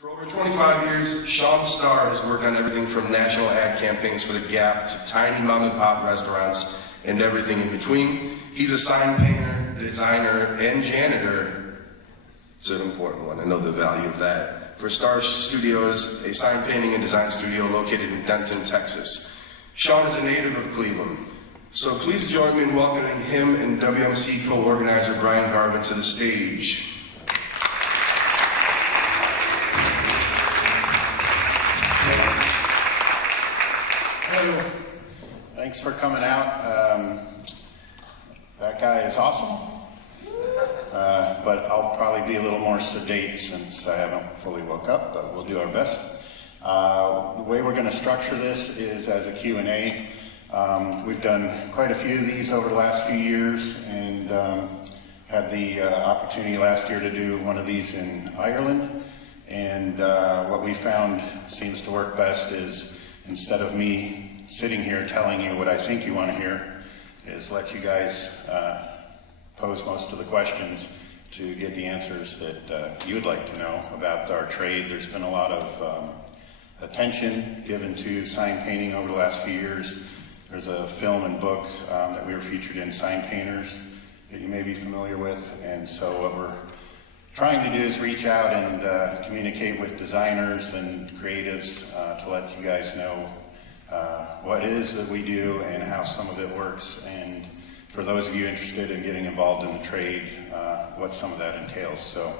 For over 25 years, Sean Starr has worked on everything from national ad campaigns for The Gap to tiny mom and pop restaurants and everything in between. He's a sign painter, designer, and janitor. It's an important one. I know the value of that. For Starr Studios, a sign painting and design studio located in Denton, Texas. Sean is a native of Cleveland. So please join me in welcoming him and WMC co-organizer Brian Garvin to the stage. Hello. Thanks for coming out. That guy is awesome. But I'll probably be a little more sedate since I haven't fully woke up, but we'll do our best. The way we're going to structure this is as a Q&A. We've done quite a few of these over the last few years and had the opportunity last year to do one of these in Ireland. And what we found seems to work best is instead of me sitting here telling you what I think you want to hear, is let you guys pose most of the questions to get the answers that you would like to know about our trade. There's been a lot of attention given to sign painting over the last few years. There's a film and book that we were featured in, Sign Painters, that you may be familiar with. And so what we're trying to do is reach out and communicate with designers and creatives to let you guys know what it is that we do and how some of it works. And for those of you interested in getting involved in the trade, what some of that entails. So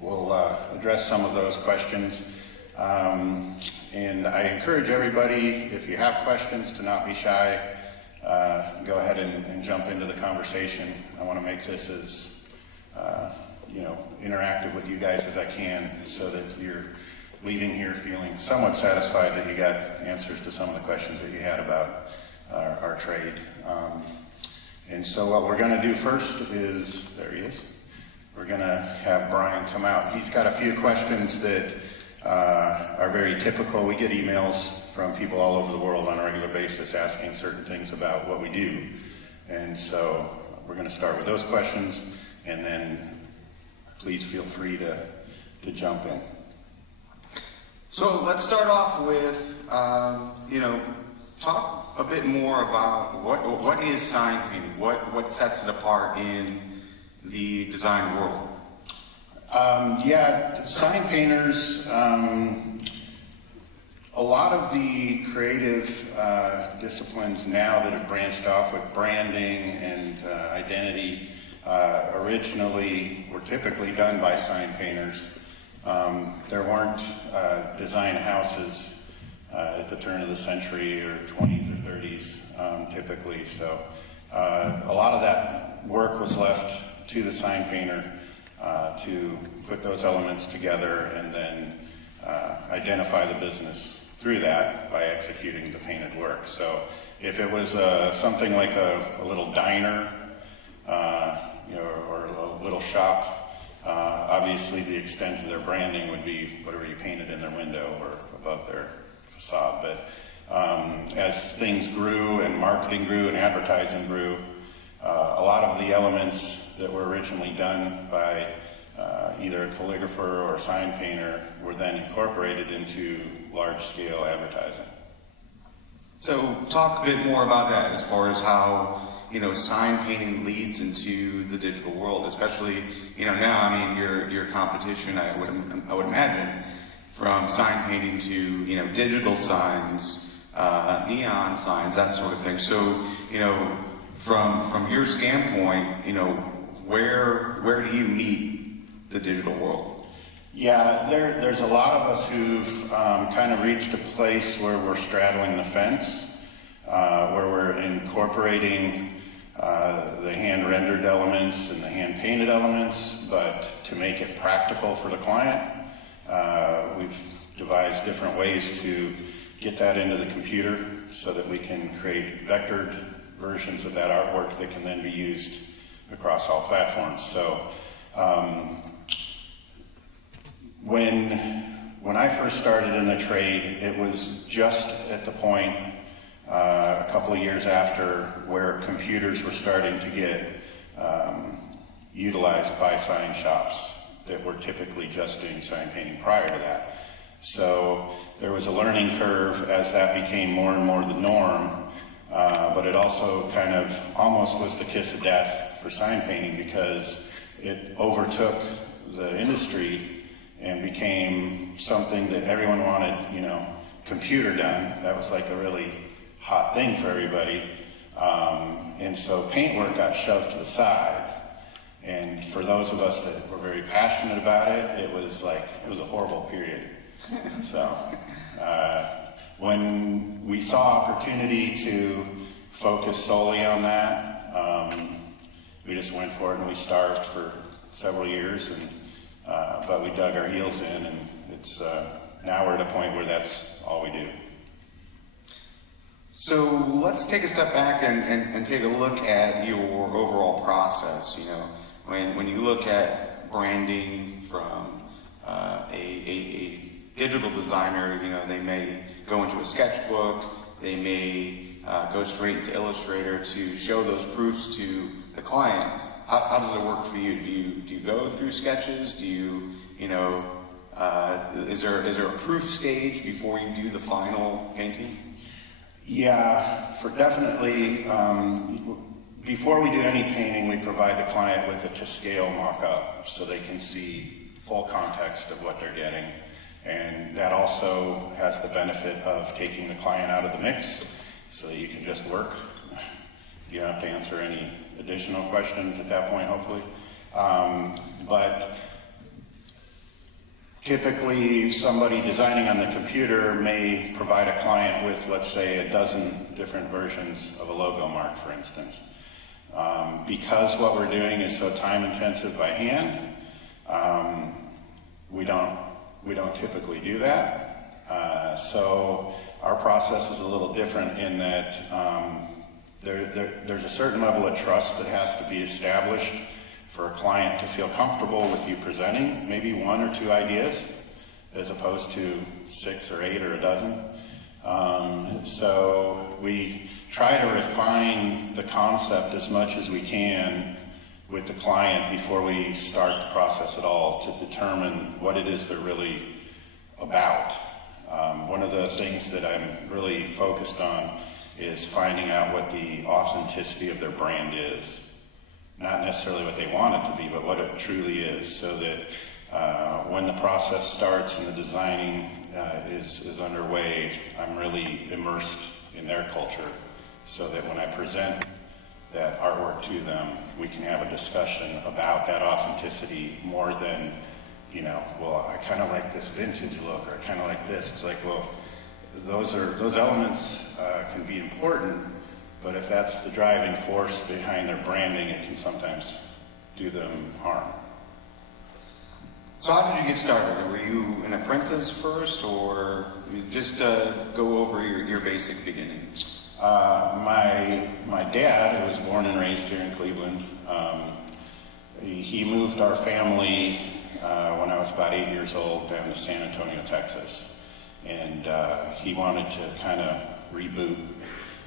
we'll address some of those questions. And I encourage everybody, if you have questions, to not be shy. Go ahead and jump into the conversation. I want to make this as interactive with you guys as I can, so that you're leaving here feeling somewhat satisfied that you got answers to some of the questions that you had about our trade. And so what we're going to do first is, there he is, we're going to have Brian come out. He's got a few questions that are very typical. We get emails from people all over the world on a regular basis asking certain things about what we do. And so we're going to start with those questions, and then please feel free to jump in. So let's start off with, talk a bit more about what is sign painting, what sets it apart in the design world. Sign painters, a lot of the creative disciplines now that have branched off with branding and identity originally were typically done by sign painters. There weren't design houses at the turn of the century or 20s or 30s typically, so a lot of that work was left to the sign painter to put those elements together and then identify the business through that by executing the painted work. So if it was something like a little diner or a little shop, obviously the extent of their branding would be whatever you painted in their window or above their facade. But as things grew and marketing grew and advertising grew, a lot of the elements that were originally done by either a calligrapher or a sign painter were then incorporated into large-scale advertising. So talk a bit more about that as far as how sign painting leads into the digital world, especially now. Your competition, I would imagine, from sign painting to digital signs, neon signs, that sort of thing. So from your standpoint, where do you meet the digital world? Yeah, there's a lot of us who've kind of reached a place where we're straddling the fence, where we're incorporating the hand-rendered elements and the hand-painted elements, but to make it practical for the client, we've devised different ways to get that into the computer so that we can create vectored versions of that artwork that can then be used across all platforms. So when I first started in the trade, it was just at the point a couple of years after where computers were starting to get utilized by sign shops. that were typically just doing sign painting prior to that. So there was a learning curve as that became more and more the norm, but it also kind of almost was the kiss of death for sign painting because it overtook the industry and became something that everyone wanted, you know, computer done. That was like a really hot thing for everybody. And so paintwork got shoved to the side. And for those of us that were very passionate about it, it was a horrible period. So when we saw opportunity to focus solely on that, we just went for it and we starved for several years. But we dug our heels in, and it's now we're at a point where that's all we do. So let's take a step back and take a look at your overall process. You know, when you look at branding from a digital designer, you know, they may go into a sketchbook, they may go straight into Illustrator to show those proofs to the client. How does it work for you? Do you go through sketches? Do you, you know, is there a proof stage before you do the final painting? Yeah, for definitely, before we do any painting, we provide the client with a to-scale mock-up so they can see full context of what they're getting. And that also has the benefit of taking the client out of the mix so that you can just work. You don't have to answer any additional questions at that point, hopefully. But typically, somebody designing on the computer may provide a client with, let's say, a dozen different versions of a logo mark, for instance. Because what we're doing is so time-intensive by hand, we don't typically do that. So our process is a little different in that there's a certain level of trust that has to be established for a client to feel comfortable with you presenting maybe one or two ideas as opposed to 6 or 8 or a dozen. So we try to refine the concept as much as we can with the client before we start the process at all to determine what it is they're really about. One of the things that I'm really focused on is finding out what the authenticity of their brand is. Not necessarily what they want it to be, but what it truly is, so that when the process starts and the designing is underway, I'm really immersed in their culture, so that when I present that artwork to them, we can have a discussion about that authenticity more than, you know, well, I kind of like this vintage look, or I kind of like this. It's like, well, those elements can be important, but if that's the driving force behind their branding, it can sometimes do them harm. So how did you get started? Were you an apprentice first, or you just go over your basic beginnings? My dad, who was born and raised here in Cleveland, he moved our family when I was about 8 years old down to San Antonio, Texas. And he wanted to kind of reboot.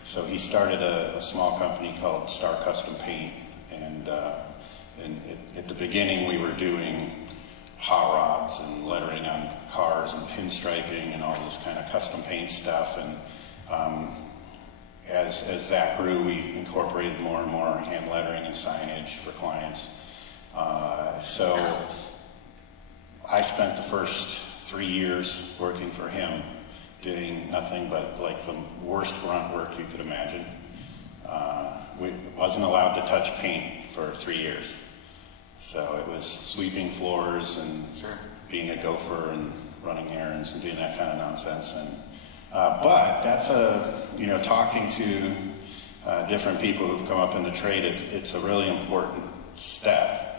So he started a small company called Starr Custom Paint. And at the beginning, we were doing hot rods and lettering on cars and pinstriping and all this kind of custom paint stuff. And as that grew, we incorporated more and more hand lettering and signage for clients. So I spent the first 3 years working for him, doing nothing but like the worst grunt work you could imagine. We wasn't allowed to touch paint for 3 years. So it was sweeping floors and being a gopher and running errands and doing that kind of nonsense. And but that's talking to different people who've come up in the trade, it's a really important step.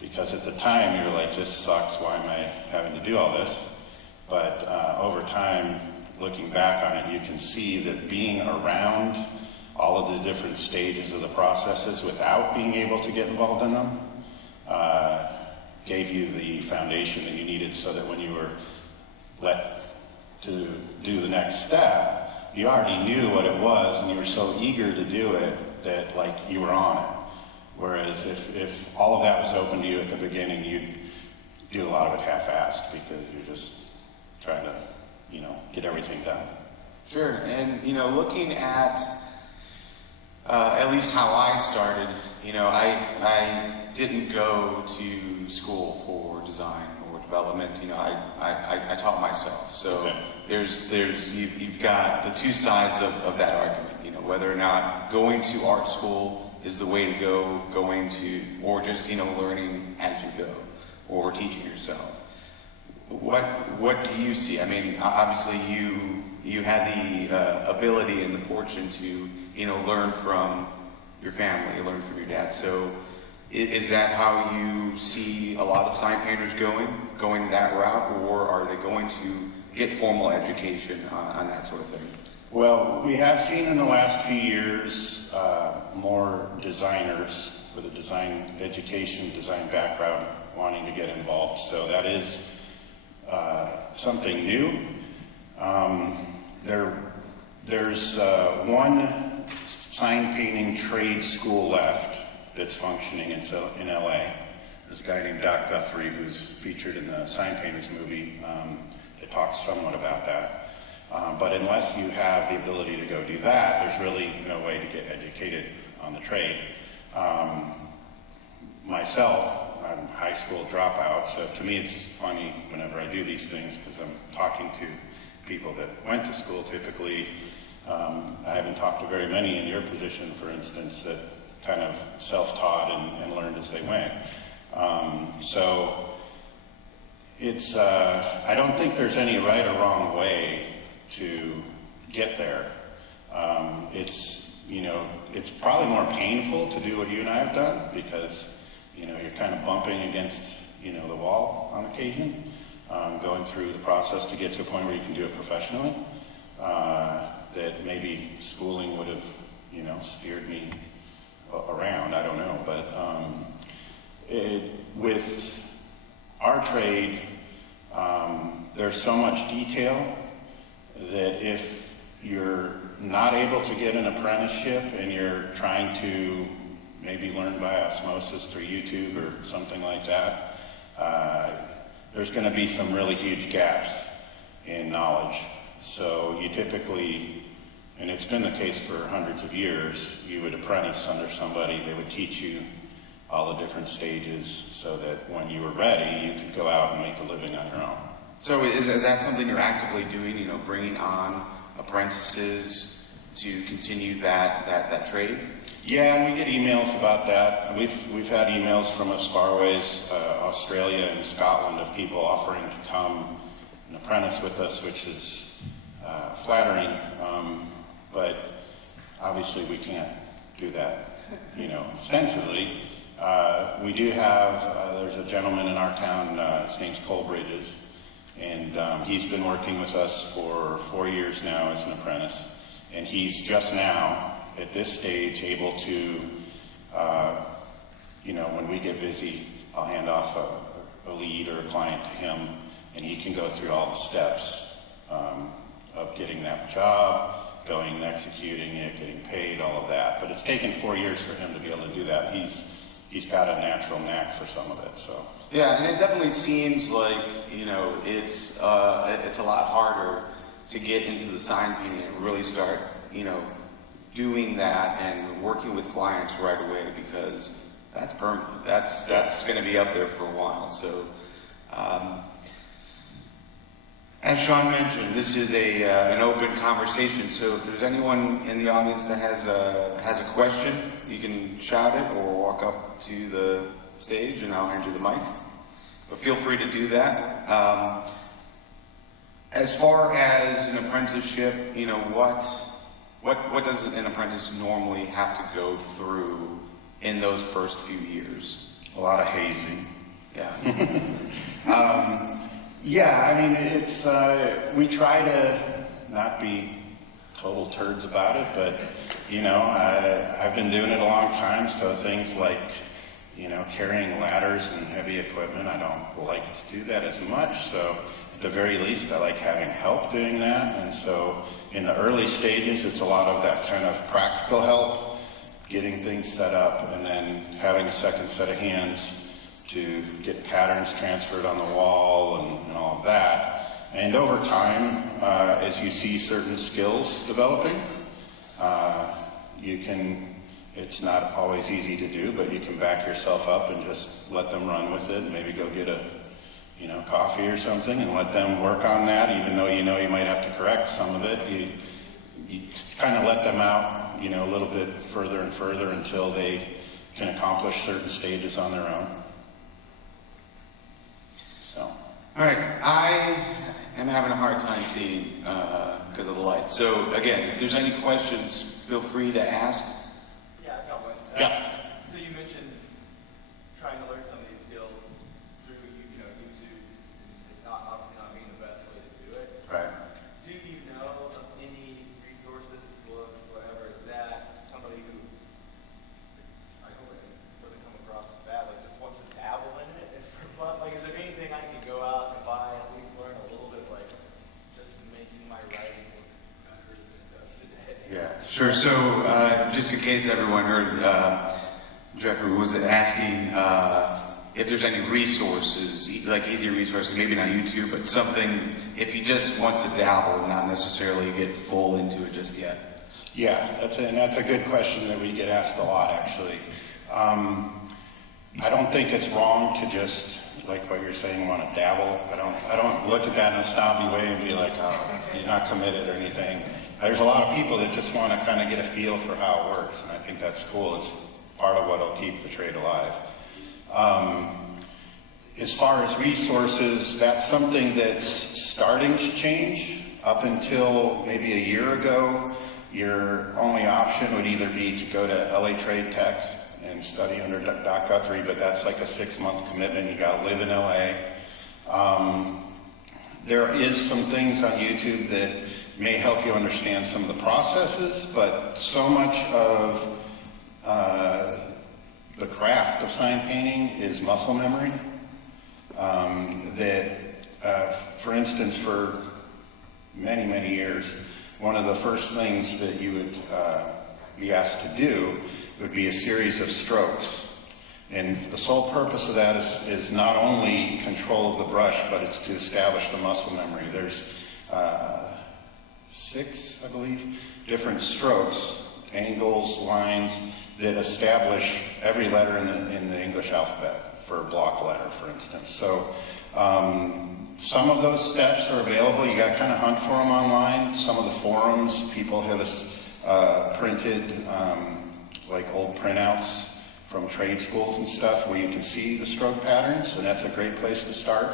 Because at the time you're like, this sucks, why am I having to do all this? But over time, looking back on it, you can see that being around all of the different stages of the processes without being able to get involved in them gave you the foundation that you needed so that when you were let to do the next step, you already knew what it was and you were so eager to do it that like you were on it. Whereas if all of that was open to you at the beginning, you'd do a lot of it half-assed because you're just trying to, get everything done. Sure, and looking at least how I started, I didn't go to school for design or development. I taught myself. So Okay. you've got the two sides of that argument. Whether or not going to art school is the way to go, or just learning as you go, or teaching yourself. What do you see? I mean, obviously you had the ability and the fortune to learn from your family, learn from your dad. So is that how you see a lot of sign painters going that route, or are they going to get formal education on that sort of thing? Well, we have seen in the last few years more designers with a design education, design background wanting to get involved. So that is something new. There's one sign painting trade school left that's functioning in LA. There's a guy named Doc Guthrie who's featured in the Sign Painters movie that talks somewhat about that. But unless you have the ability to go do that, there's really no way to get educated on the trade. Myself, I'm a high school dropout, so to me it's funny whenever I do these things because I'm talking to people that went to school typically. I haven't talked to very many in your position, for instance, that kind of self-taught and learned as they went. So it's, I don't think there's any right or wrong way to get there. It's probably more painful to do what you and I have done because, you're kind of bumping against, the wall on occasion, going through the process to get to a point where you can do it professionally. That maybe schooling would have, steered me around, I don't know. But with our trade, there's so much detail that if you're not able to get an apprenticeship and you're trying to maybe learn by osmosis through YouTube or something like that, there's going to be some really huge gaps in knowledge. So you typically, and it's been the case for hundreds of years, you would apprentice under somebody. They would teach you all the different stages so that when you were ready, you could go out and make a living on your own. So is that something you're actively doing, bringing on apprentices to continue that trade? Yeah, and we get emails about that. We've had emails from as far away as Australia and Scotland of people offering to come and apprentice with us, which is flattering, but obviously we can't do that, extensively. We do have, there's a gentleman in our town, his name's Cole Bridges, and he's been working with us for 4 years now as an apprentice, and he's just now, at this stage, able to, when we get busy, I'll hand off a lead or a client to him, and he can go through all the steps of getting that job, going and executing it, getting paid, all of that. But it's taken 4 years for him to be able to do that. He's got a natural knack for some of it. So yeah, and it definitely seems like it's a lot harder to get into the sign painting and really start doing that and working with clients right away because that's permanent. That's going to be up there for a while. So. As Sean mentioned, this is an open conversation, so if there's anyone in the audience that has a question, you can shout it or walk up to the stage and I'll hand you the mic. But feel free to do that. As far as an apprenticeship, what does an apprentice normally have to go through in those first few years? a lot of hazing. Yeah. Yeah, I mean, it's, we try to not be total turds about it, but, I've been doing it a long time, so things like, carrying ladders and heavy equipment, I don't like to do that as much, so at the very least, I like having help doing that, and so in the early stages, it's a lot of that kind of practical help, getting things set up, and then having a second set of hands to get patterns transferred on the wall and all of that. And over time, as you see certain skills developing, it's not always easy to do, but you can back yourself up and just let them run with it and maybe go get a coffee or something and let them work on that, even though you might have to correct some of it. You kind of let them out, a little bit further and further until they can accomplish certain stages on their own. So. All right, I am having a hard time seeing because of the light. So again, if there's any questions, feel free to ask. Yeah, I got one. Yeah. So you mentioned trying to learn some of these skills through YouTube, obviously not being the best way to do it. Right. Do you know of any resources, books, whatever, that somebody who, I hope it doesn't come across bad, like just wants to dabble in it for fun? Like, is there anything I can go out and buy, at least learn a little bit, like just making my writing look better than it does today? Yeah. Sure. So just in case everyone heard, Jeffrey was asking if there's any resources, like easy resources, maybe not YouTube, but something if he just wants to dabble and not necessarily get full into it just yet. Yeah, that's a good question that we get asked a lot, actually. I don't think it's wrong to just, like what you're saying, want to dabble. I don't look at that in a snobby way and be like, oh, you're not committed or anything. There's a lot of people that just want to kind of get a feel for how it works, and I think that's cool. It's part of what will keep the trade alive. As far as resources, that's something that's starting to change. Up until maybe a year ago, your only option would either be to go to LA Trade Tech and study under Doc Guthrie, but that's like a 6-month commitment. You got to live in LA. There is some things on YouTube that may help you understand some of the processes, but so much of the craft of sign painting is muscle memory. For instance, for many, many years, one of the first things that you would be asked to do would be a series of strokes. And the sole purpose of that is not only control of the brush, but it's to establish the muscle memory. There's 6, I believe, different strokes, angles, lines, that establish every letter in the English alphabet for a block letter, for instance. So some of those steps are available. You got to kind of hunt for them online. Some of the forums, people have printed like old printouts from trade schools and stuff where you can see the stroke patterns, and that's a great place to start.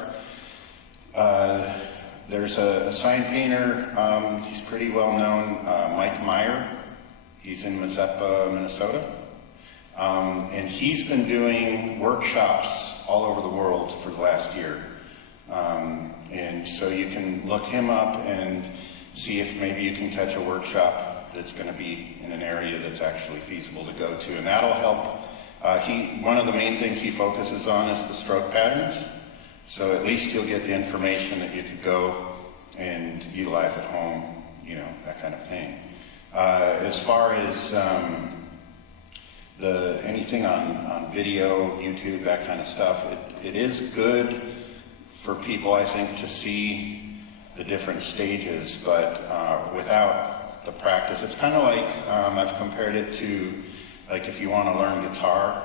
There's a sign painter, he's pretty well known, Mike Meyer. He's in Mazeppa, Minnesota. And he's been doing workshops all over the world for the last year. And so you can look him up and see if maybe you can catch a workshop that's going to be in an area that's actually feasible to go to. And that'll help. One of the main things he focuses on is the stroke patterns. So at least you'll get the information that you could go and utilize at home, that kind of thing. As far as anything on video, YouTube, that kind of stuff, it is good for people, I think, to see the different stages, but without the practice, it's kind of like, I've compared it to, like if you want to learn guitar,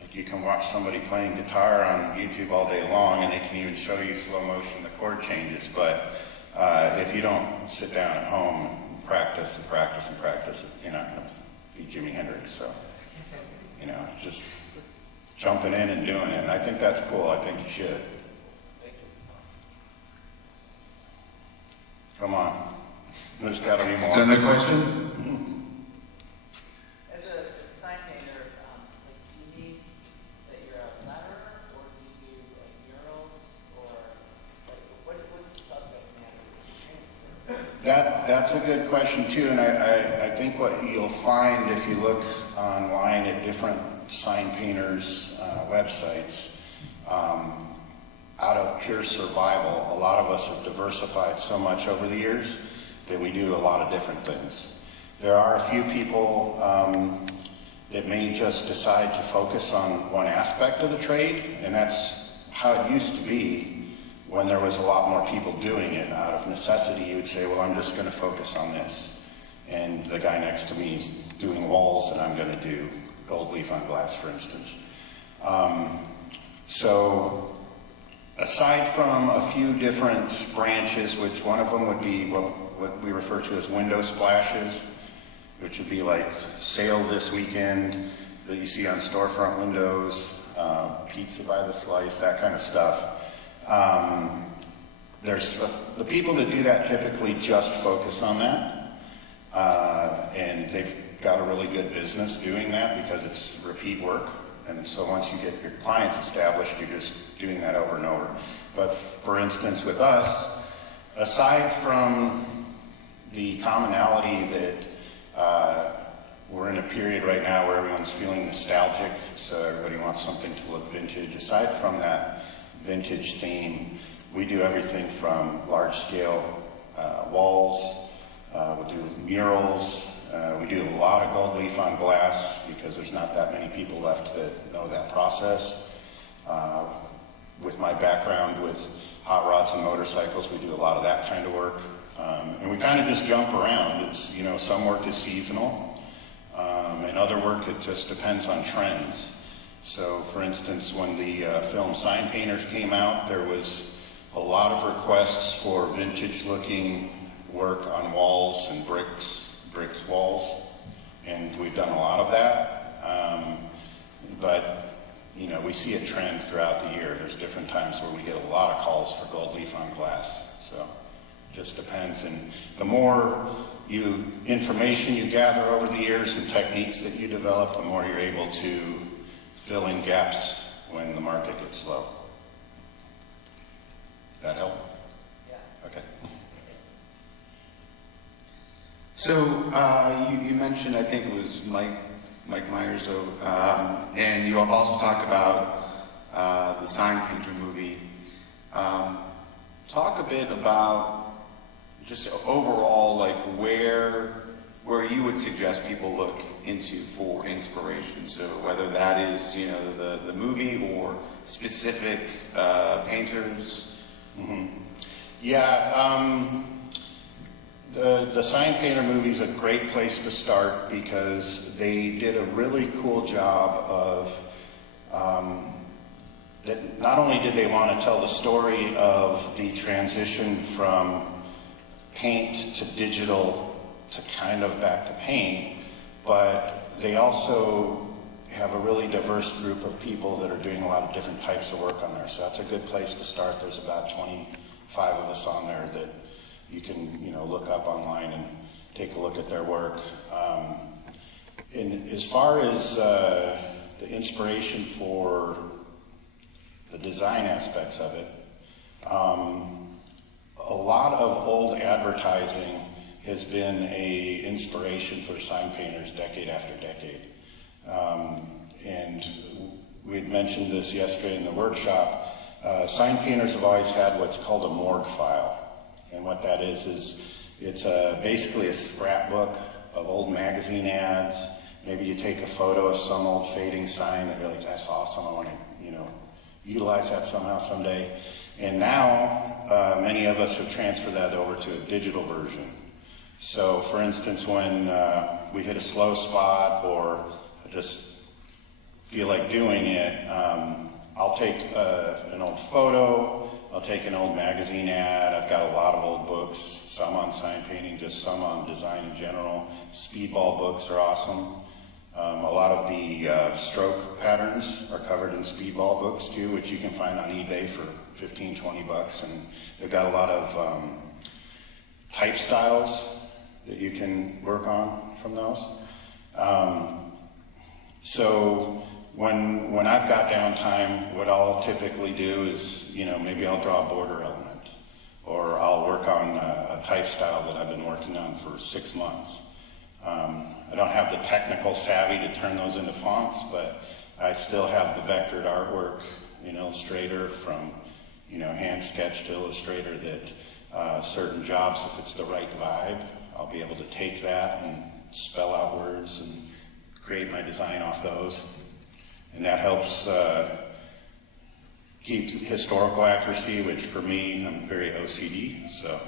like you can watch somebody playing guitar on YouTube all day long, and they can even show you slow motion the chord changes, but if you don't sit down at home and practice, you're not going to be Jimi Hendrix. So, just jumping in and doing it. And I think that's cool. I think you should. Come on. There's got to be more. Is there another question? As a sign painter, do you need that you're a letterer, or do you do murals, or what's the subject matter? That's a good question too, and I think what you'll find if you look online at different sign painters' websites, out of pure survival, a lot of us have diversified so much over the years that we do a lot of different things. There are a few people that may just decide to focus on one aspect of the trade, and that's how it used to be when there was a lot more people doing it. Out of necessity, you would say, well, I'm just going to focus on this. And the guy next to me is doing walls, and I'm going to do gold leaf on glass, for instance. So aside from a few different branches, which one of them would be what we refer to as window splashes, which would be like sale this weekend that you see on storefront windows, pizza by the slice, that kind of stuff. There's the people that do that typically just focus on that, and they've got a really good business doing that because it's repeat work. And so once you get your clients established, you're just doing that over and over. But for instance, with us, aside from the commonality that we're in a period right now where everyone's feeling nostalgic, so everybody wants something to look vintage. Aside from that vintage theme, we do everything from large-scale walls, we do murals, we do a lot of gold leaf on glass because there's not that many people left that know that process. With my background with hot rods and motorcycles, we do a lot of that kind of work. And we kind of just jump around. It's, some work is seasonal, and other work, it just depends on trends. So, for instance, when the film Sign Painters came out, there was a lot of requests for vintage-looking work on walls and brick walls, and we've done a lot of that. But we see a trend throughout the year. There's different times where we get a lot of calls for gold leaf on glass. So it just depends. And the more information you gather over the years and techniques that you develop, the more you're able to fill in gaps when the market gets slow. That help? Yeah. Okay. So you mentioned, I think it was Mike Myers, and you have also talked about the Sign Painter movie. Talk a bit about just overall, like where you would suggest people look into for inspiration. So whether that is the movie or specific painters. Mm-hmm. Yeah. The Sign Painter movie is a great place to start because they did a really cool job of that. Not only did they want to tell the story of the transition from paint to digital to kind of back to paint, but they also have a really diverse group of people that are doing a lot of different types of work on there. So that's a good place to start. There's about 25 of us on there that you can, look up online and take a look at their work. And as far as the inspiration for the design aspects of it, a lot of old advertising has been an inspiration for sign painters decade after decade. And we had mentioned this yesterday in the workshop. Sign painters have always had what's called a morgue file. And what that is it's basically a scrapbook of old magazine ads. Maybe you take a photo of some old fading sign that you're like, that's awesome, I want to, utilize that somehow someday. And now, many of us have transferred that over to a digital version. So, for instance, when we hit a slow spot or just feel like doing it, I'll take an old photo, I'll take an old magazine ad. I've got a lot of old books, some on sign painting, just some on design in general. Speedball books are awesome. A lot of the stroke patterns are covered in speedball books too, which you can find on eBay for $15-20, and they've got a lot of type styles that you can work on from those. So when I've got downtime, what I'll typically do is, maybe I'll draw a border element, or I'll work on a type style that I've been working on for 6 months. I don't have the technical savvy to turn those into fonts, but I still have the vectored artwork in Illustrator from, hand sketch to Illustrator that certain jobs, if it's the right vibe, I'll be able to take that and spell out words and create my design off those. And that helps keep historical accuracy, which for me, I'm very OCD, so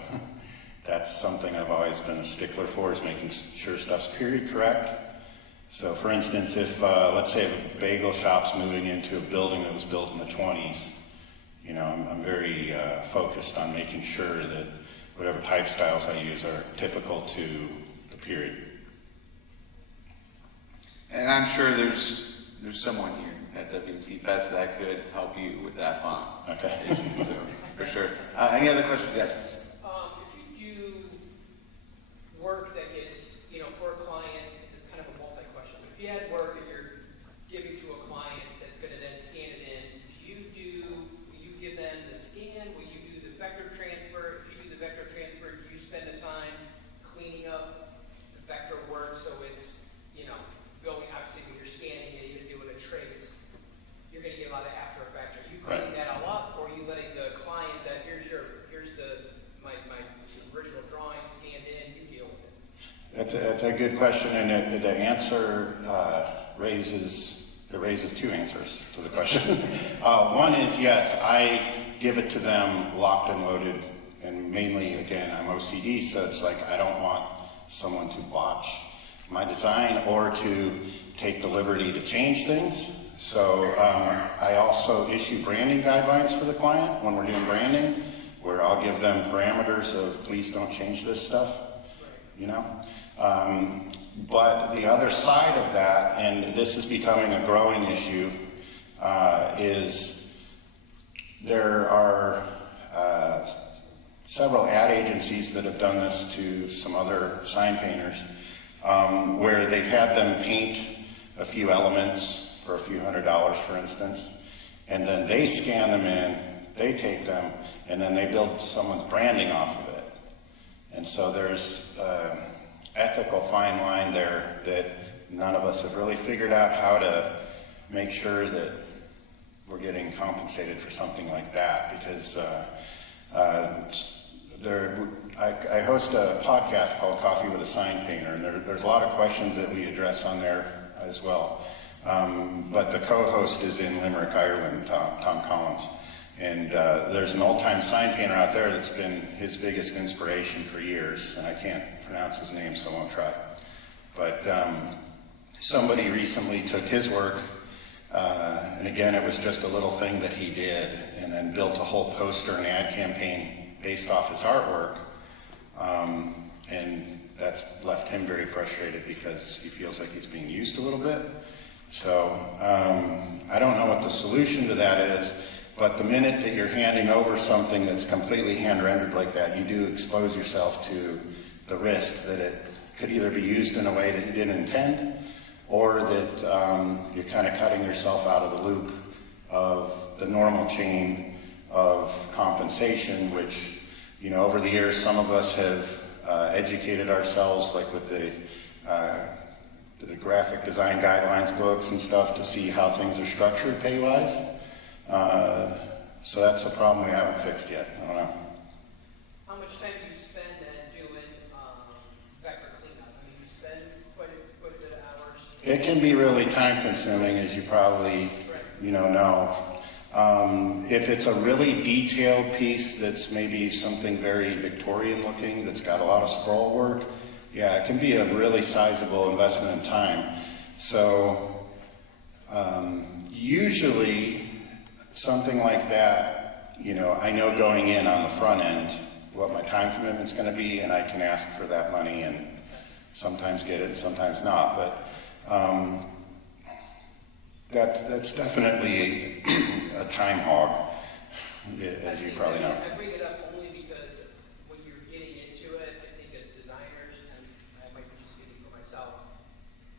that's something I've always been a stickler for, is making sure stuff's period correct. So for instance, if let's say a bagel shop's moving into a building that was built in the 20s, you know, I'm very focused on making sure that whatever type styles I use are typical to the period. And I'm sure there's someone here at WMC Fest that could help you with that font. Okay. issue, so for sure. Any other questions? Yes. If you do work that gets, you know, for a client, it's kind of a multi-question. But if you had work that you're giving to a client that's going to then scan it in, will you give them the scan? Will you do the vector transfer? If you do the vector transfer, do you spend the time cleaning up the vector work so it's, you know, going, obviously when you're scanning it, you're doing a trace, you're going to get a lot of after effects. Are you cleaning that all up, or are you letting the client that here's my original drawing scanned in, you deal with it? That's a good question, and the answer raises two answers to the question. One is yes, I give it to them locked and loaded, and mainly, again, I'm OCD, so it's like I don't want someone to botch my design or to take the liberty to change things. So I also issue branding guidelines for the client when we're doing branding, where I'll give them parameters of please don't change this stuff, you know. But the other side of that, and this is becoming a growing issue, is there are several ad agencies that have done this to some other sign painters, where they've had them paint a few elements for a few $100s, for instance, and then they scan them in, they take them, and then they build someone's branding off of it. And so there's ethical fine line there that none of us have really figured out how to make sure that we're getting compensated for something like that, because I host a podcast called Coffee with a Sign Painter, and there's a lot of questions that we address on there as well. But the co-host is in Limerick, Ireland, Tom Collins. And there's an old-time sign painter out there that's been his biggest inspiration for years, and I can't pronounce his name, so I won't try. But somebody recently took his work, and again, it was just a little thing that he did, and then built a whole poster and ad campaign based off his artwork. And that's left him very frustrated because he feels like he's being used a little bit. So I don't know what the solution to that is, but the minute that you're handing over something that's completely hand-rendered like that, you do expose yourself to the risk that it could either be used in a way that you didn't intend, or that you're kind of cutting yourself out of the loop of the normal chain of compensation, which, you know, over the years, some of us have educated ourselves, like with the graphic design guidelines books and stuff, to see how things are structured pay-wise. So that's a problem we haven't fixed yet. I don't know. How much time do you spend then doing vector cleanup? I mean, you spend quite a bit of hours. It can be really time-consuming, as you probably know. If it's a really detailed piece that's maybe something very Victorian-looking, that's got a lot of scroll work, yeah, it can be a really sizable investment in time. So usually something like that, you know, I know going in on the front end what my time commitment's going to be, and I can ask for that money and sometimes get it, sometimes not. But that's definitely a time hog, as you probably know. I bring it up only because when you're getting into it, I think as designers, and I might be just speaking for myself,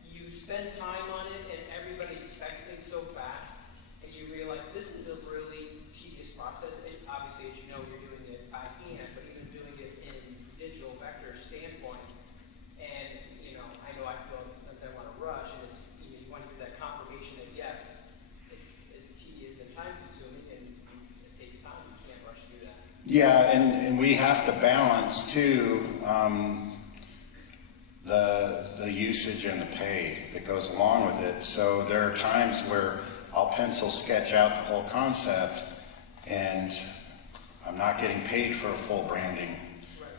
you spend time on it and everybody expects things so fast, and you realize this is a really tedious process. And obviously, as you know, you're doing it by hand, but even doing it in digital vector standpoint, and I know I feel sometimes I want to rush, and you want to get that confirmation that yes, it's tedious and time consuming, and it takes time. You can't rush through that. the usage and the pay that goes along with it. So there are times where I'll pencil sketch out the whole concept, and I'm not getting paid for a full branding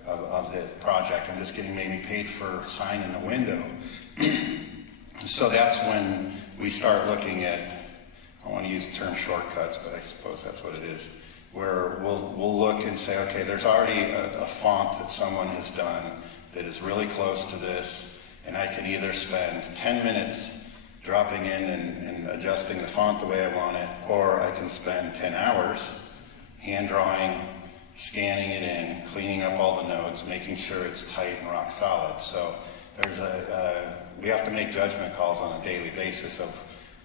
of the project. I'm just getting maybe paid for sign in the window. So that's when we start looking at, I want to use the term shortcuts, but I suppose that's what it is, where we'll look and say, okay, there's already a font that someone has done that is really close to this, and I can either spend 10 minutes dropping in and adjusting the font the way I want it, or I can spend 10 hours hand drawing, scanning it in, cleaning up all the notes, making sure it's tight and rock solid. So there's we have to make judgment calls on a daily basis of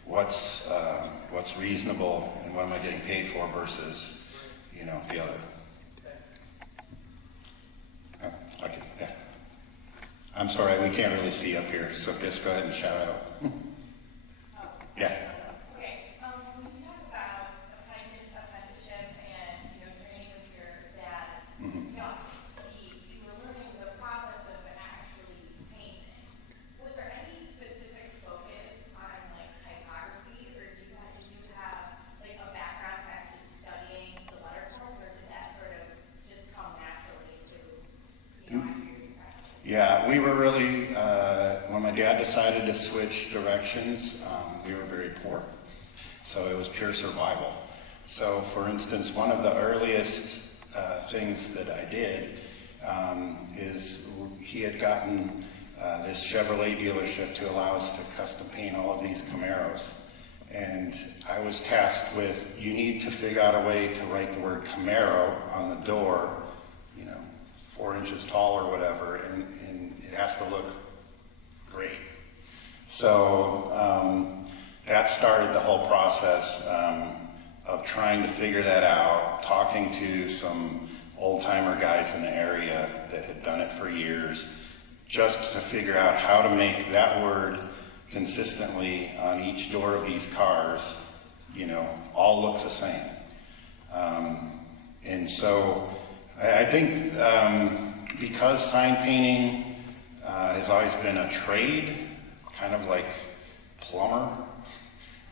what's reasonable and what am I getting paid for versus, the other. Yeah. I'm sorry, we can't really see up here, so just go ahead and shout out. Yeah. Okay. When you talk about apprenticeship and training with your dad, you were learning the process of actually painting. Was there any specific focus on typography, or do you have a background of actually studying the letterform, or did that sort of just come naturally to after your practice? Yeah, we were really, when my dad decided to switch directions, we were very poor. So it was pure survival. So for instance, one of the earliest things that I did is he had gotten this Chevrolet dealership to allow us to custom paint all of these Camaros. And I was tasked with, you need to figure out a way to write the word Camaro on the door, 4 inches tall or whatever, and it has to look great. So that started the whole process of trying to figure that out, talking to some old-timer guys in the area that had done it for years, just to figure out how to make that word consistently on each door of these cars, all look the same. And so I think because sign painting has always been a trade, kind of like plumber,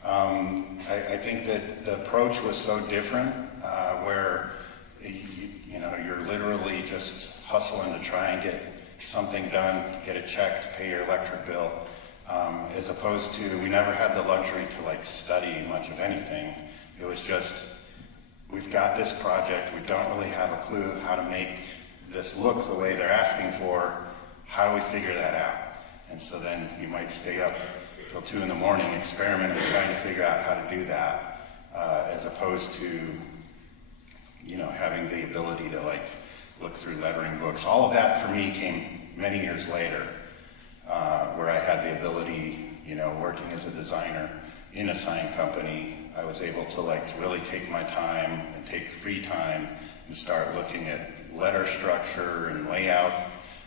I think that the approach was so different, where you're literally just hustling to try and get something done, get a check to pay your electric bill, as opposed to, we never had the luxury to study much of anything. It was just, we've got this project, we don't really have a clue how to make this look the way they're asking for. How do we figure that out? And so then you might stay up till 2 in the morning experimenting, trying to figure out how to do that, as opposed to, having the ability to look through lettering books. All of that for me came many years later, where I had the ability, working as a designer in a sign company, I was able to really take my time and take free time and start looking at letter structure and layout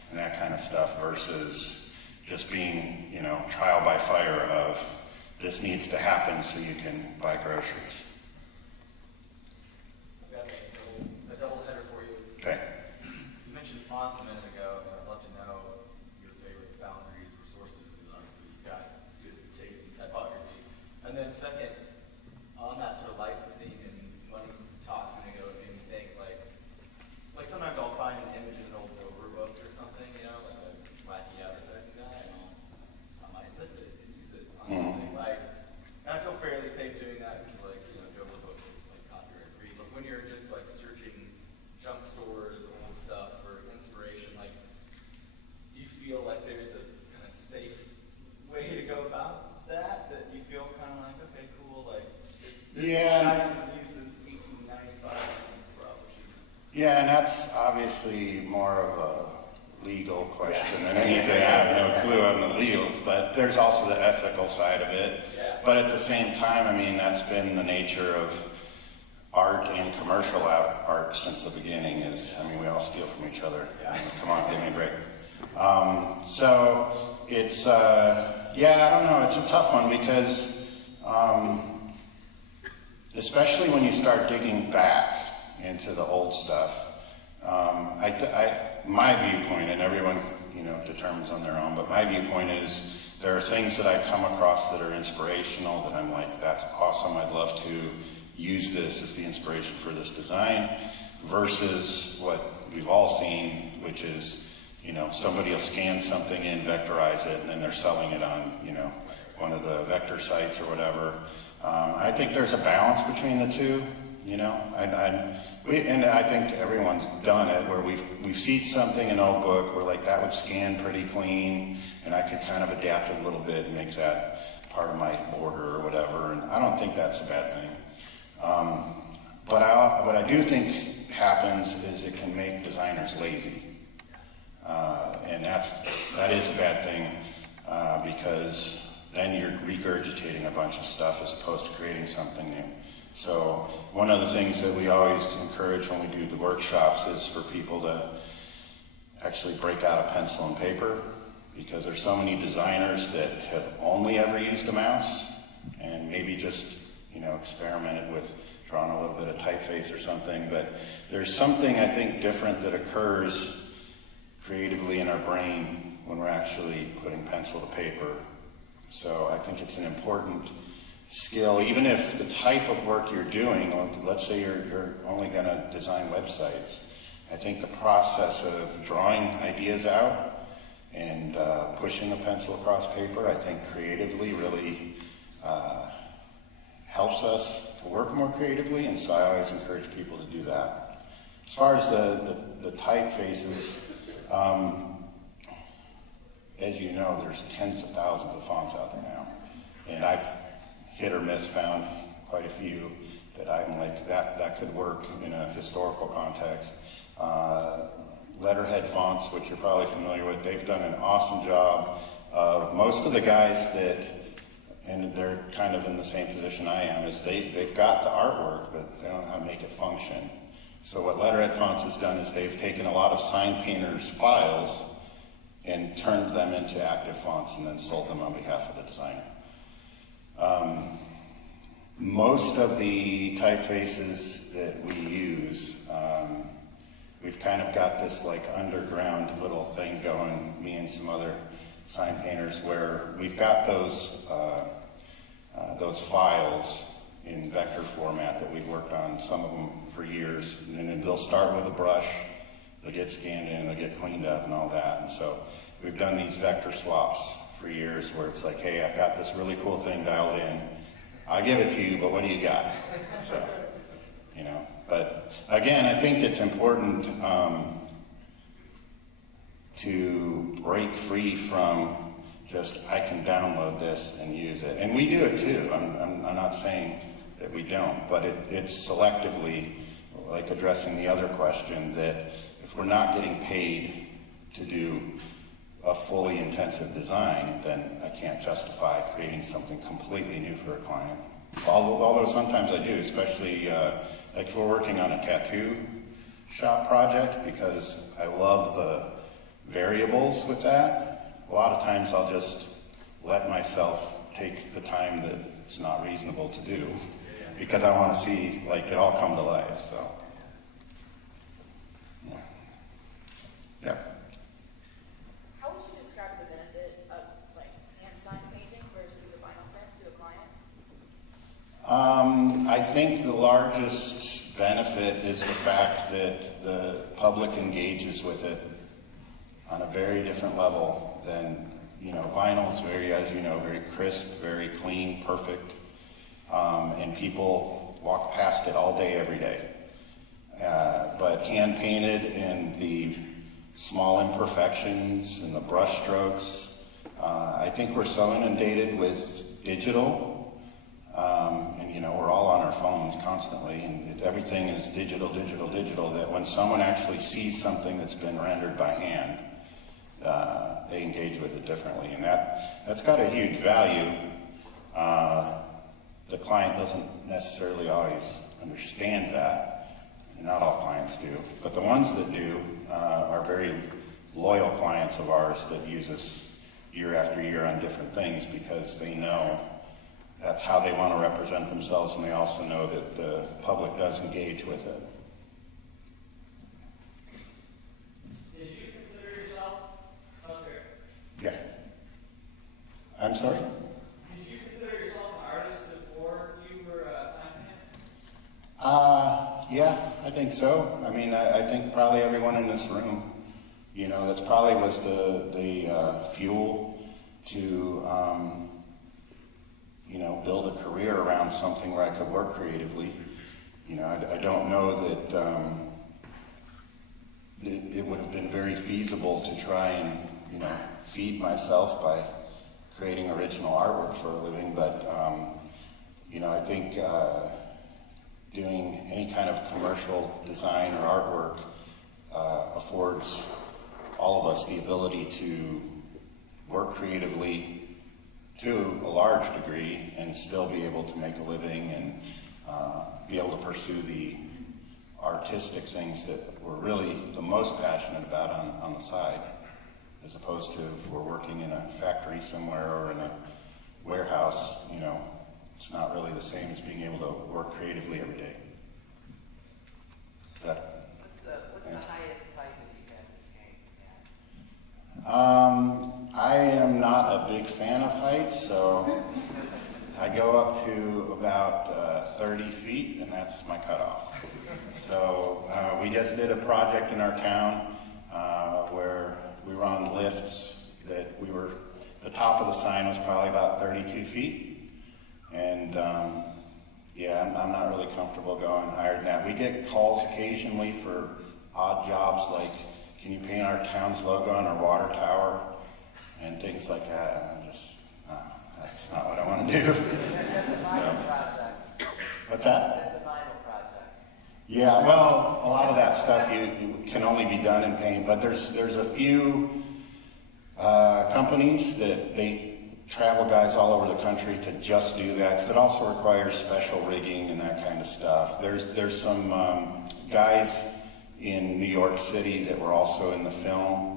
and that kind of stuff versus just being, trial by fire of this needs to happen so you can buy groceries. I've got a double header for you. Okay. You mentioned fonts a minute ago, and I'd love to know your favorite boundaries or sources, because obviously you've got good taste in typography. And then second, on that sort of licensing and money talk, it made me think like sometimes I'll find an image in an old Dover book or something, like a wacky advertising guy, and I might list it and use it on something and I feel fairly safe doing that because Dover books are copyright free. But when you're just searching junk stores, old stuff for inspiration, do you feel like there's a kind of safe way to go about that you feel kind of okay, cool, this Yeah. uses 1895 probably. Yeah, and that's obviously more of a legal question than anything. I have no clue on the legal, but there's also the ethical side of it. But at the same time, that's been the nature of art and commercial art since the beginning we all steal from each other. Come on, give me a break. So it's, I don't know, it's a tough one because especially when you start digging back into the old stuff, my viewpoint, and everyone, determines on their own. But my viewpoint is there are things that I come across that are inspirational that I'm like, that's awesome, I'd love to use this as the inspiration for this design, versus what we've all seen, which is, somebody will scan something in, vectorize it, and then they're selling it on, one of the vector sites or whatever. I think there's a balance between the two, and I think everyone's done it where we've seen something in Notebook where like that would scan pretty clean, and I could kind of adapt it a little bit and make that part of my border or whatever, and I don't think that's a bad thing. But what I do think happens is it can make designers lazy. And that is a bad thing, because then you're regurgitating a bunch of stuff as opposed to creating something new. So one of the things that we always encourage when we do the workshops is for people to actually break out a pencil and paper, because there's so many designers that have only ever used a mouse and maybe just, experimented with drawing a little bit of typeface or something. But there's something, I think, different that occurs creatively in our brain when we're actually putting pencil to paper. So I think it's an important skill, even if the type of work you're doing, let's say you're only going to design websites. I think the process of drawing ideas out and pushing a pencil across paper, I think creatively really helps us to work more creatively, and so I always encourage people to do that. As far as the typefaces, as you know, there's tens of thousands of fonts out there now, and I've hit or miss found quite a few that I'm like, that could work in a historical context. Letterhead fonts, which you're probably familiar with, they've done an awesome job of most of the guys that, and they're kind of in the same position I am, is they've got the artwork, but they don't know how to make it function. So what Letterhead Fonts has done is they've taken a lot of sign painters' files and turned them into active fonts and then sold them on behalf of the designer. Most of the typefaces that we use, we've kind of got this like underground little thing going, me and some other sign painters, where we've got those files in vector format that we've worked on, some of them for years, and then they'll start with a brush, they'll get scanned in, they'll get cleaned up and all that. And so we've done these vector swaps for years where it's like, hey, I've got this really cool thing dialed in, I'll give it to you, but what do you got? So, but again, I think it's important to break free from just, I can download this and use it. And we do it too. I'm not saying that we don't, but it's selectively, like addressing the other question, that if we're not getting paid to do a fully intensive design, then I can't justify creating something completely new for a client. Although sometimes I do, especially like if we're working on a tattoo shop project, because I love the variables with that. A lot of times I'll just let myself take the time that it's not reasonable to do, because I want to see like it all come to life. So yeah. How would you describe the benefit of like hand sign painting versus a vinyl print to a client? I think the largest benefit is the fact that the public engages with it on a very different level than, vinyl is very, as you know, very crisp, very clean, perfect, and people walk past it all day, every day. But hand painted and the small imperfections and the brush strokes, I think we're so inundated with digital, and we're all on our phones constantly, and everything is digital, that when someone actually sees something that's been rendered by hand, they engage with it differently, and that's got a huge value. The client doesn't necessarily always understand that, and not all clients do, but the ones that do are very loyal clients of ours that use us year after year on different things, because they know that's how they want to represent themselves, and they also know that the public does engage with it. Did you consider yourself a I mean, I think probably everyone in this room, you know, that's probably was the fuel to, you know, build a career around something where I could work creatively. You know, I don't know that it would have been very feasible to try and, you know, feed myself by creating original artwork for a living, but, you know, I think doing any kind of commercial design or artwork affords all of us the ability to work creatively to a large degree and still be able to make a living and be able to pursue the artistic things that we're really the most passionate about on the side, as opposed to if we're working in a factory somewhere or in a warehouse. You know, it's not really the same as being able to work creatively every day. What's the highest height that you have paint? I am not a big fan of heights, so I go up to about 30 feet, and that's my cutoff. So we just did a project in our town where we were on lifts that the top of the sign was probably about 32 feet. And yeah, I'm not really comfortable going higher than that. We get calls occasionally for odd jobs like, can you paint our town's logo on our water tower? And things like that. And I'm just, that's not what I want to do. That's a vinyl project. What's that? That's a vinyl project. Yeah, well, a lot of that stuff you can only be done in paint, but there's a few companies that they travel guys all over the country to just do that, because it also requires special rigging and that kind of stuff. There's some guys in New York City that were also in the film.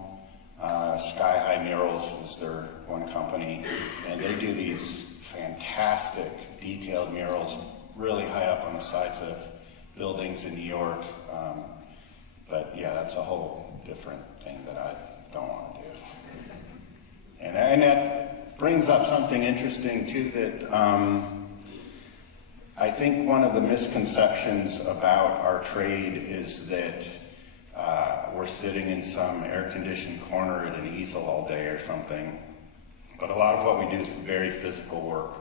Sky High Murals is their one company, and they do these fantastic detailed murals really high up on the sides of buildings in New York. But yeah, that's a whole different thing that I don't want to do. And that brings up something interesting too, that I think one of the misconceptions about our trade is that we're sitting in some air-conditioned corner at an easel all day or something. But a lot of what we do is very physical work.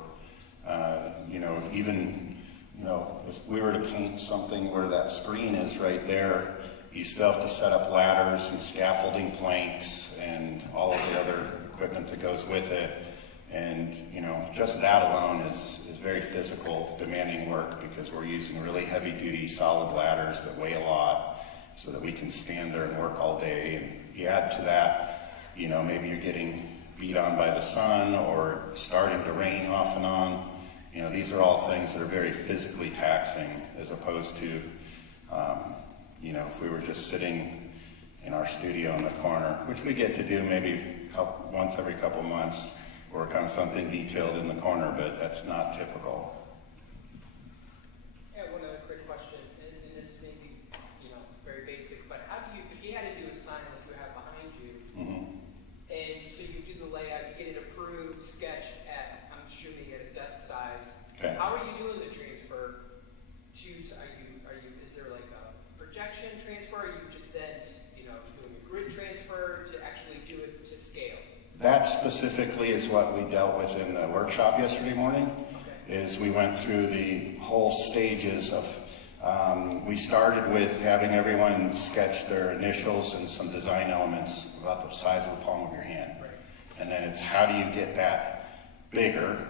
You know, even, you know, if we were to paint something where that screen is right there, you still have to set up ladders and scaffolding planks and all of the other equipment that goes with it. And, you know, just that alone is very physical, demanding work, because we're using really heavy-duty solid ladders that weigh a lot so that we can stand there and work all day. And you add to that, you know, maybe you're getting beat on by the sun or starting to rain off and on. You know, these are all things that are very physically taxing, as opposed to, you know, if we were just sitting in our studio in the corner, which we get to do maybe once every couple months, work on something detailed in the corner, but that's not typical. Yeah, one other quick question, and this may be, you know, very basic, but how do you, if you had to do a sign like you have behind you, and so you do the layout, you get it approved, sketched at, I'm assuming at a desk size. Okay. How are you doing the transfer to, is there like a projection transfer, or are you just then, you know, doing a grid transfer to actually do it to scale? That specifically is what we dealt with in the workshop yesterday morning. Okay. Is we went through the whole stages of, we started with having everyone sketch their initials and some design elements about the size of the palm of your hand. Right. And then it's how do you get that bigger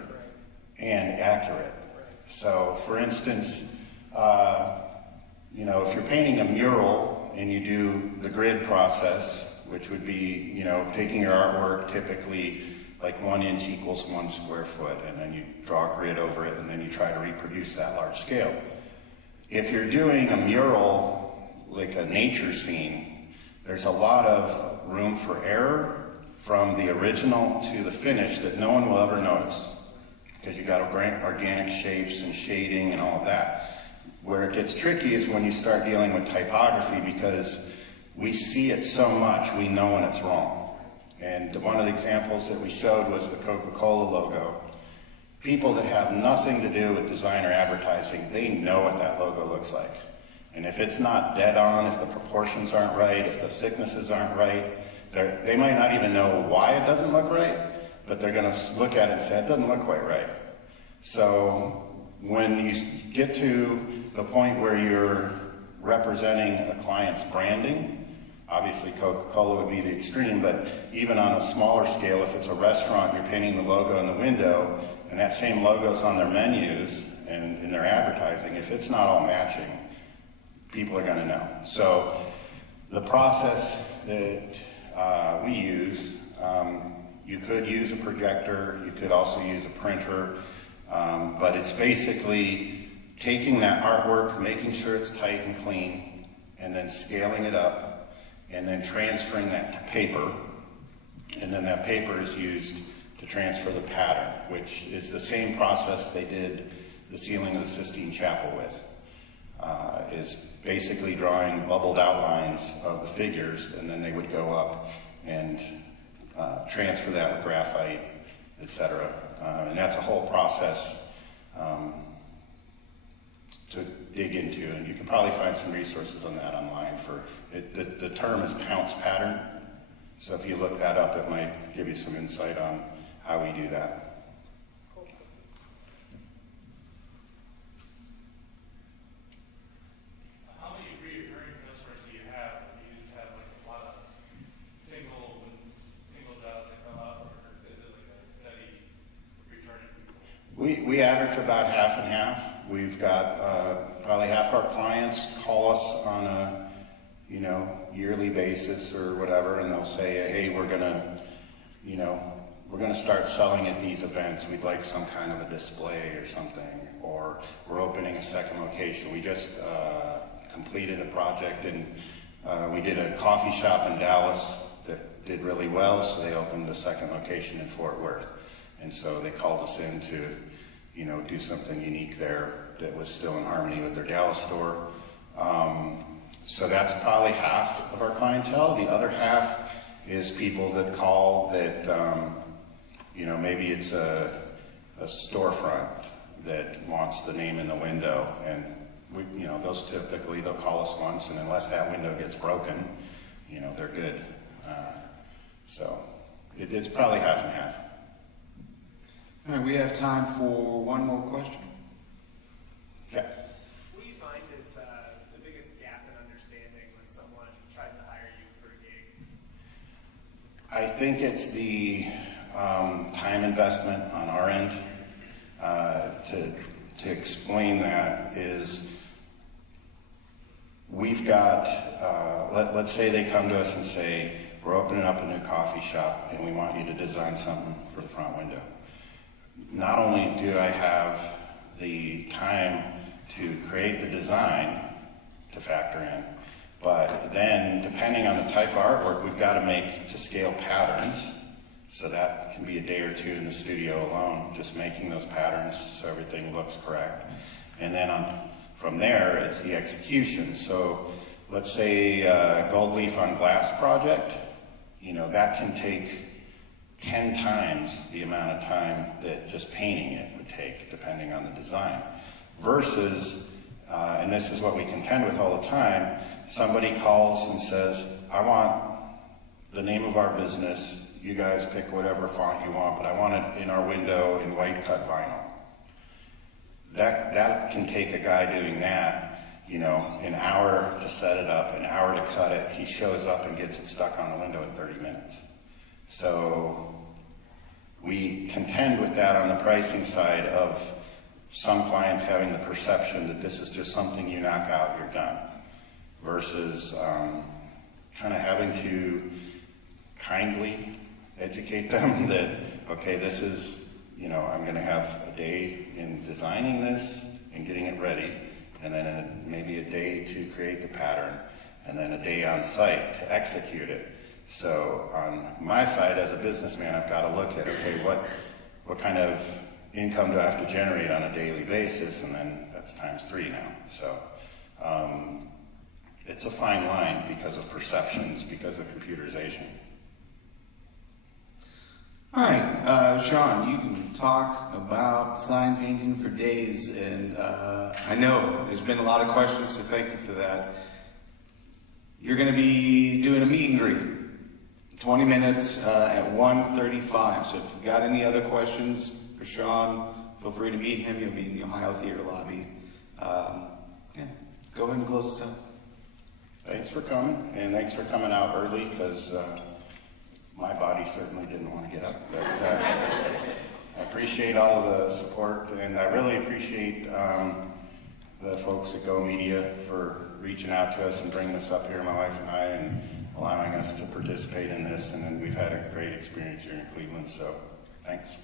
and accurate. Right. So for instance, you know, if you're painting a mural and you do the grid process, which would be, you know, taking your artwork, typically like 1 inch equals 1 square foot, and then you draw a grid over it, and then you try to reproduce that large scale. If you're doing a mural, like a nature scene, there's a lot of room for error from the original to the finish that no one will ever notice, because you got organic shapes and shading and all of that. Where it gets tricky is when you start dealing with typography, because we see it so much, we know when it's wrong. And one of the examples that we showed was the Coca-Cola logo. People that have nothing to do with design or advertising, they know what that logo looks like. And if it's not dead on, if the proportions aren't right, if the thicknesses aren't right, they might not even know why it doesn't look right, but they're going to look at it and say, it doesn't look quite right. So when you get to the point where you're representing a client's branding, obviously Coca-Cola would be the extreme, but even on a smaller scale, if it's a restaurant, you're painting the logo in the window, and that same logo's on their menus and in their advertising. If it's not all matching, people are going to know. So the process that we use, you could use a projector, you could also use a printer, but it's basically taking that artwork, making sure it's tight and clean, and then scaling it up, and then transferring that to paper, and then that paper is used to transfer the pattern, which is the same process they did the ceiling of the Sistine Chapel with. Is basically drawing bubbled outlines of the figures, and then they would go up and transfer that with graphite, etc. And that's a whole process to dig into, and you can probably find some resources on that online. For it. The term is Pounce pattern, so if you look that up, it might give you some insight on how we do that. We average about half and half. We've got probably half our clients call us on a yearly basis or whatever, and they'll say, hey, we're gonna start selling at these events. We'd like some kind of a display or something, or we're opening a second location. We just completed a project, and we did a coffee shop in Dallas that did really well, so they opened a second location in Fort Worth. And so they called us in to, do something unique there that was still in harmony with their Dallas store. So that's probably half of our clientele. The other half is people that call that, maybe it's a storefront that wants the name in the window. And, those typically, they'll call us once, and unless that window gets broken, they're good. So it's probably half and half. All right, we have time for one more question. Yeah. What do you find is the biggest gap in understanding when someone tries to hire you for a gig? I think it's the time investment on our end. To explain that is, we've got, let's say they come to us and say, we're opening up a new coffee shop and we want you to design something for the front window. Not only do I have the time to create the design to factor in, but then depending on the type of artwork, we've got to make to scale patterns. So that can be a day or two in the studio alone, just making those patterns so everything looks correct. And then from there, it's the execution. So let's say a gold leaf on glass project, that can take 10 times the amount of time that just painting it would take, depending on the design. Versus, and this is what we contend with all the time, somebody calls and says, I want the name of our business, you guys pick whatever font you want, but I want it in our window in white cut vinyl. That can take a guy doing that, an hour to set it up, an hour to cut it. He shows up and gets it stuck on the window in 30 minutes. So we contend with that on the pricing side of some clients having the perception that this is just something you knock out, you're done, versus kind of having to kindly educate them that, okay, this is, I'm going to have a day in designing this and getting it ready, and then maybe a day to create the pattern, and then a day on site to execute it. So on my side as a businessman, I've got to look at, okay, what kind of income do I have to generate on a daily basis, and then that's times 3 now. So it's a fine line because of perceptions, because of computerization. All right, Sean, you can talk about sign painting for days, and I know there's been a lot of questions, so thank you for that. You're going to be doing a meet and greet, 20 minutes at 1:35. So if you've got any other questions for Sean, feel free to meet him. He'll be in the Ohio Theater lobby. Yeah, go ahead and close us out. Thanks for coming, and thanks for coming out early, because my body certainly didn't want to get up. But I appreciate all the support, and I really appreciate the folks at Go Media for reaching out to us and bringing us up here, my wife and I, and allowing us to participate in this. And then we've had a great experience here in Cleveland, so thanks.